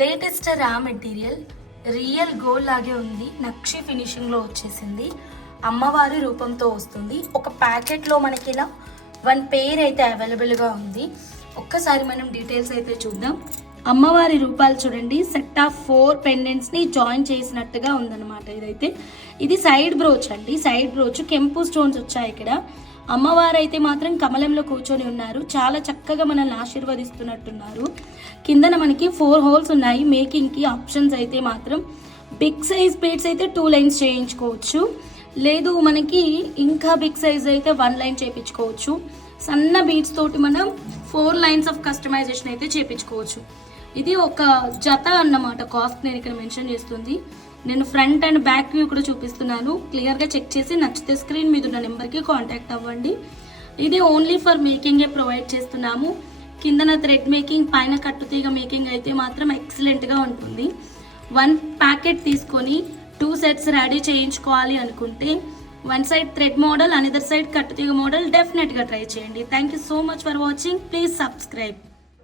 Latest raw material real gold లాగే ఉంది. నక్షి ఫినిషింగ్లో వచ్చేసింది. అమ్మవారి రూపంతో వస్తుంది. ఒక ప్యాకెట్లో మనకి ఇలా 1 పేర్ అయితే అవైలబుల్గా ఉంది. ఒక్కసారి మనం డీటెయిల్స్ అయితే చూద్దాం. అమ్మవారి రూపాలు చూడండి, సెట్ ఆఫ్ 4 పెండెంట్స్ని జాయిన్ చేసినట్టుగా ఉందన్నమాట. ఇది సైడ్ బ్రోచ్ అండి. సైడ్ బ్రోచ్ కెంపు స్టోన్స్ వచ్చాయి ఇక్కడ. అమ్మవారు అయితే మాత్రం కమలంలో కూర్చొని ఉన్నారు. చాలా చక్కగా మనల్ని ఆశీర్వదిస్తున్నట్టున్నారు. కిందన మనకి 4 హోల్స్ ఉన్నాయి. మేకింగ్కి ఆప్షన్స్ అయితే మాత్రం బిగ్ సైజ్ ప్లేట్స్ అయితే 2 లైన్స్ చేయించుకోవచ్చు, లేదు మనకి ఇంకా బిగ్ సైజ్ అయితే 1 లైన్ చేయించుకోవచ్చు. సన్న బీడ్స్ తోటి మనం 4 లైన్స్ ఆఫ్ కస్టమైజేషన్ అయితే చేయించుకోవచ్చు. ఇది ఒక జత అన్నమాట. కాస్ట్ నేను ఇక్కడ మెన్షన్ చేస్తుంది. నేను ఫ్రంట్ అండ్ బ్యాక్ వ్యూ కూడా చూపిస్తున్నాను. క్లియర్గా చెక్ చేసి నచ్చితే స్క్రీన్ మీద ఉన్న నెంబర్కి కాంటాక్ట్ అవ్వండి. ఇది ఓన్లీ ఫర్ మేకింగే ప్రొవైడ్ చేస్తున్నాము. కిందన థ్రెడ్ మేకింగ్, పైన కట్టుతీగ మేకింగ్ అయితే మాత్రం ఎక్సలెంట్గా ఉంటుంది. 1 ప్యాకెట్ తీసుకొని 2 సెట్స్ రెడీ చేయించుకోవాలి అనుకుంటే 1 side thread model, another side కట్టుతీగ మోడల్ డెఫినెట్గా ట్రై చేయండి. Thank you so much for watching. Please subscribe.